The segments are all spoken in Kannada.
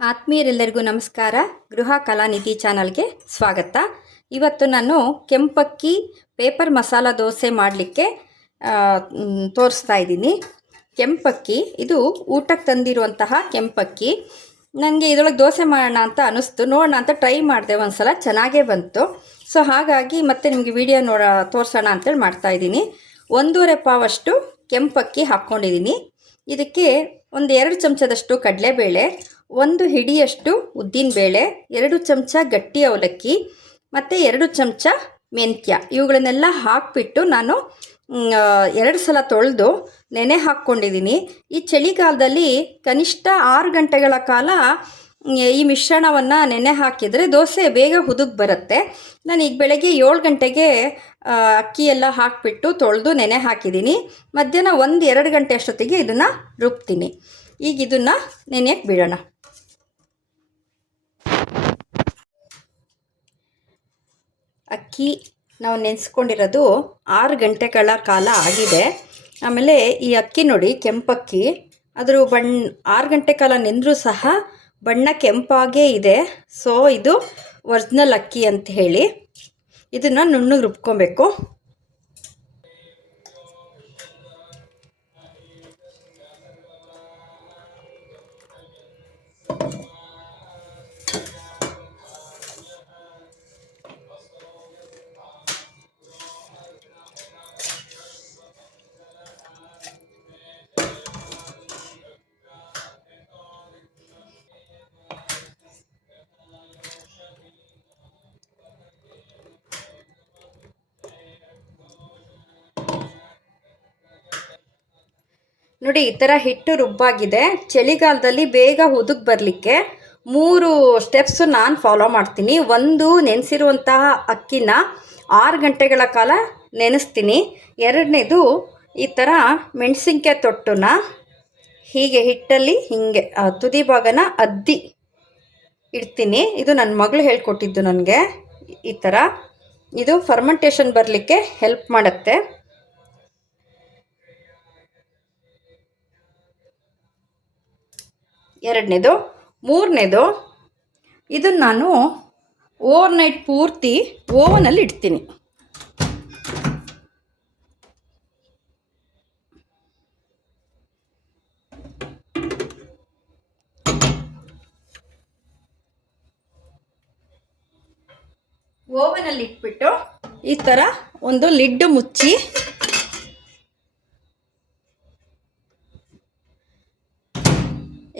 ಆತ್ಮೀಯರೆಲ್ಲರಿಗೂ ನಮಸ್ಕಾರ. ಗೃಹ ಕಲಾನಿಧಿ ಚಾನಲ್ಗೆ ಸ್ವಾಗತ. ಇವತ್ತು ನಾನು ಕೆಂಪಕ್ಕಿ ಪೇಪರ್ ಮಸಾಲ ದೋಸೆ ಮಾಡಲಿಕ್ಕೆ ತೋರಿಸ್ತಾ ಇದ್ದೀನಿ. ಕೆಂಪಕ್ಕಿ ಇದು ಊಟಕ್ಕೆ ತಂದಿರುವಂತಹ ಕೆಂಪಕ್ಕಿ. ನನಗೆ ಇದರೊಳಗೆ ದೋಸೆ ಮಾಡೋಣ ಅಂತ ಅನ್ನಿಸ್ತು. ನೋಡೋಣ ಅಂತ ಟ್ರೈ ಮಾಡಿದೆ, ಒಂದು ಸಲ ಚೆನ್ನಾಗೇ ಬಂತು. ಸೊ ಹಾಗಾಗಿ ಮತ್ತೆ ನಿಮಗೆ ವಿಡಿಯೋ ತೋರಿಸೋಣ ಅಂತೇಳಿ ಮಾಡ್ತಾಯಿದ್ದೀನಿ. 1.5 ಪಾವಷ್ಟು ಕೆಂಪಕ್ಕಿ ಹಾಕ್ಕೊಂಡಿದ್ದೀನಿ. ಇದಕ್ಕೆ ಒಂದು 2 ಚಮಚದಷ್ಟು ಕಡಲೆಬೇಳೆ, 1 ಹಿಡಿಯಷ್ಟು ಉದ್ದಿನಬೇಳೆ, 2 ಚಮಚ ಗಟ್ಟಿ ಅವಲಕ್ಕಿ ಮತ್ತು 2 ಚಮಚ ಮೆಂತ್ಯ, ಇವುಗಳನ್ನೆಲ್ಲ ಹಾಕಿಬಿಟ್ಟು ನಾನು 2 ಸಲ ತೊಳೆದು ನೆನೆ ಹಾಕ್ಕೊಂಡಿದ್ದೀನಿ. ಈ ಚಳಿಗಾಲದಲ್ಲಿ ಕನಿಷ್ಠ 6 ಗಂಟೆಗಳ ಕಾಲ ಈ ಮಿಶ್ರಣವನ್ನು ನೆನೆ ಹಾಕಿದರೆ ದೋಸೆ ಬೇಗ ಹುದುಗ್ ಬರುತ್ತೆ. ನಾನು ಈಗ ಬೆಳಗ್ಗೆ 7 ಗಂಟೆಗೆ ಅಕ್ಕಿ ಎಲ್ಲ ಹಾಕಿಬಿಟ್ಟು ತೊಳೆದು ನೆನೆ ಹಾಕಿದ್ದೀನಿ. ಮಧ್ಯಾಹ್ನ 1-2 ಗಂಟೆ ಅಷ್ಟೊತ್ತಿಗೆ ಇದನ್ನು ರುಬ್ತೀನಿ. ಈಗ ಇದನ್ನು ನೆನೆಯಕ್ಕೆ ಬಿಡೋಣ. ಅಕ್ಕಿ ನಾವು ನೆನೆಸ್ಕೊಂಡಿರೋದು 6 ಗಂಟೆಗಳ ಕಾಲ ಆಗಿದೆ. ಆಮೇಲೆ ಈ ಅಕ್ಕಿ ನೋಡಿ, ಕೆಂಪಕ್ಕಿ, ಅದ್ರ 6 ಗಂಟೆ ಕಾಲ ನೆಂದರೂ ಸಹ ಬಣ್ಣ ಕೆಂಪಾಗೇ ಇದೆ. ಸೊ ಇದು ಒರಿಜಿನಲ್ ಅಕ್ಕಿ ಅಂತ ಹೇಳಿ ಇದನ್ನು ನುಣ್ಣಗೆ ರುಬ್ಕೊಬೇಕು. ನೋಡಿ, ಈ ಥರ ಹಿಟ್ಟು ರುಬ್ಬಾಗಿದೆ. ಚಳಿಗಾಲದಲ್ಲಿ ಬೇಗ ಹುದುಗ್ ಬರಲಿಕ್ಕೆ 3 ಸ್ಟೆಪ್ಸು ನಾನು ಫಾಲೋ ಮಾಡ್ತೀನಿ. 1, ನೆನೆಸಿರುವಂತಹ ಅಕ್ಕಿನ 6 ಗಂಟೆಗಳ ಕಾಲ ನೆನೆಸ್ತೀನಿ. 2ನೇದು, ಈ ಥರ ಮೆಣಸಿನ್ಕಾಯಿ ತೊಟ್ಟನ್ನ ಹೀಗೆ ಹಿಟ್ಟಲ್ಲಿ ಹೀಗೆ ತುದಿ ಭಾಗನ ಅದ್ದಿ ಇಡ್ತೀನಿ. ಇದು ನನ್ನ ಮಗಳು ಹೇಳ್ಕೊಟ್ಟಿದ್ದು ನನಗೆ. ಈ ಥರ ಇದು ಫರ್ಮೆಂಟೇಷನ್ ಬರಲಿಕ್ಕೆ ಹೆಲ್ಪ್ ಮಾಡುತ್ತೆ. 2ನೇದು. 3ನೇದು, ಇದನ್ನು ನಾನು ಓವರ್ನೈಟ್ ಪೂರ್ತಿ ಓವನಲ್ಲಿ ಇಡ್ತೀನಿ. ಓವನಲ್ಲಿ ಇಟ್ಬಿಟ್ಟು ಈ ಥರ ಒಂದು ಲಿಡ್ ಮುಚ್ಚಿ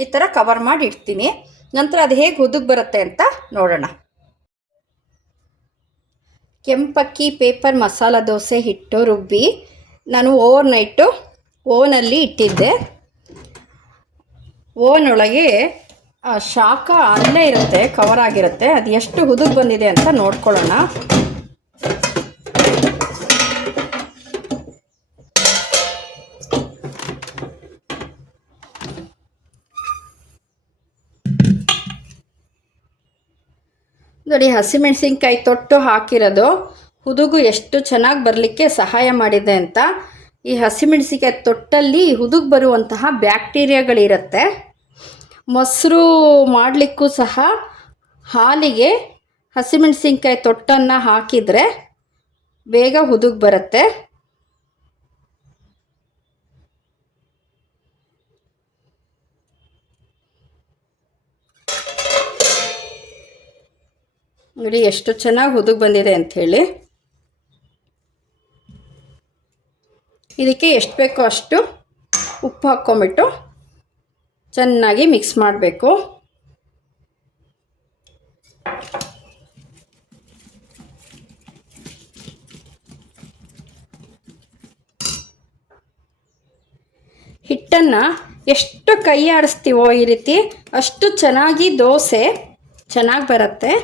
ಈ ಥರ ಕವರ್ ಮಾಡಿ ಇಡ್ತೀನಿ. ನಂತರ ಅದು ಹೇಗೆ ಹುದುಗ್ ಬರುತ್ತೆ ಅಂತ ನೋಡೋಣ. ಕೆಂಪಕ್ಕಿ ಪೇಪರ್ ಮಸಾಲ ದೋಸೆ ಹಿಟ್ಟು ರುಬ್ಬಿ ನಾನು ಓವರ್ನೈಟು ಓವನಲ್ಲಿ ಇಟ್ಟಿದ್ದೆ. ಓವನ್ ಒಳಗೆ ಶಾಖ ಅಲ್ಲೇ ಇರುತ್ತೆ, ಕವರ್ ಆಗಿರುತ್ತೆ. ಅದು ಎಷ್ಟು ಹುದುಗ್ ಬಂದಿದೆ ಅಂತ ನೋಡ್ಕೊಳ್ಳೋಣ. ನೋಡಿ, ಹಸಿಮೆಣಸಿನ್ಕಾಯಿ ತೊಟ್ಟು ಹಾಕಿರೋದು ಹುದುಗು ಎಷ್ಟು ಚೆನ್ನಾಗಿ ಬರಲಿಕ್ಕೆ ಸಹಾಯ ಮಾಡಿದೆ ಅಂತ. ಈ ಹಸಿಮೆಣಸಿನ್ಕಾಯಿ ತೊಟ್ಟಲ್ಲಿ ಹುದುಗ್ ಬರುವಂತಹ ಬ್ಯಾಕ್ಟೀರಿಯಾಗಳಿರುತ್ತೆ. ಮೊಸರು ಮಾಡಲಿಕ್ಕೂ ಸಹ ಹಾಲಿಗೆ ಹಸಿಮೆಣಸಿನ್ಕಾಯಿ ತೊಟ್ಟನ್ನು ಹಾಕಿದರೆ ಬೇಗ ಹುದುಗ್ ಬರುತ್ತೆ. ನೋಡಿ ಎಷ್ಟು ಚೆನ್ನಾಗಿ ಹುದುಗ್ ಬಂದಿದೆ ಅಂಥೇಳಿ. ಇದಕ್ಕೆ ಎಷ್ಟು ಬೇಕೋ ಅಷ್ಟು ಉಪ್ಪು ಹಾಕ್ಕೊಂಬಿಟ್ಟು ಚೆನ್ನಾಗಿ ಮಿಕ್ಸ್ ಮಾಡಬೇಕು. ಹಿಟ್ಟನ್ನು ಎಷ್ಟು ಕೈ ಆಡಿಸ್ತೀವೋ ಈ ರೀತಿ ಅಷ್ಟು ಚೆನ್ನಾಗಿ ದೋಸೆ ಚೆನ್ನಾಗಿ ಬರುತ್ತೆ.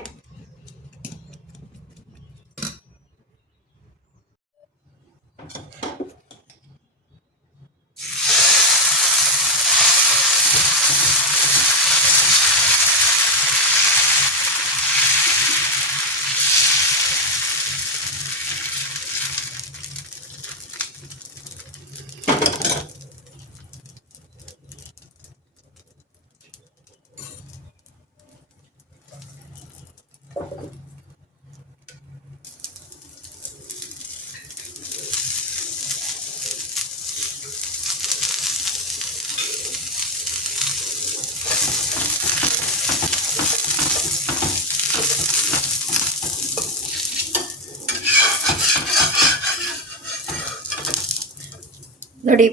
ನೋಡಿ,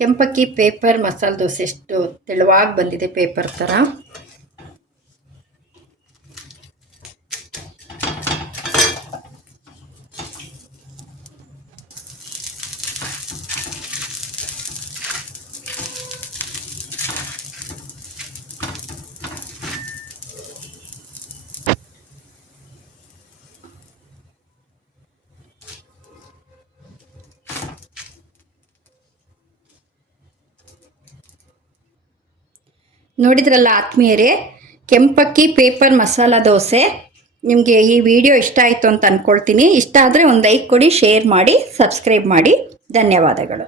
ಕೆಂಪಕ್ಕಿ ಪೇಪರ್ ಮಸಾಲೆ ದೋಸೆ ಎಷ್ಟು ತೆಳುವಾಗಿ ಬಂದಿದೆ, ಪೇಪರ್ ಥರ. ನೋಡಿದ್ರಲ್ಲ ಆತ್ಮೀಯರೇ, ಕೆಂಪಕ್ಕಿ ಪೇಪರ್ ಮಸಾಲ ದೋಸೆ. ನಿಮಗೆ ಈ ವಿಡಿಯೋ ಇಷ್ಟ ಆಯಿತು ಅಂತ ಅಂದ್ಕೊಳ್ತೀನಿ. ಇಷ್ಟ ಆದರೆ ಒಂದು ಲೈಕ್ ಕೊಡಿ, ಶೇರ್ ಮಾಡಿ, ಸಬ್ಸ್ಕ್ರೈಬ್ ಮಾಡಿ. ಧನ್ಯವಾದಗಳು.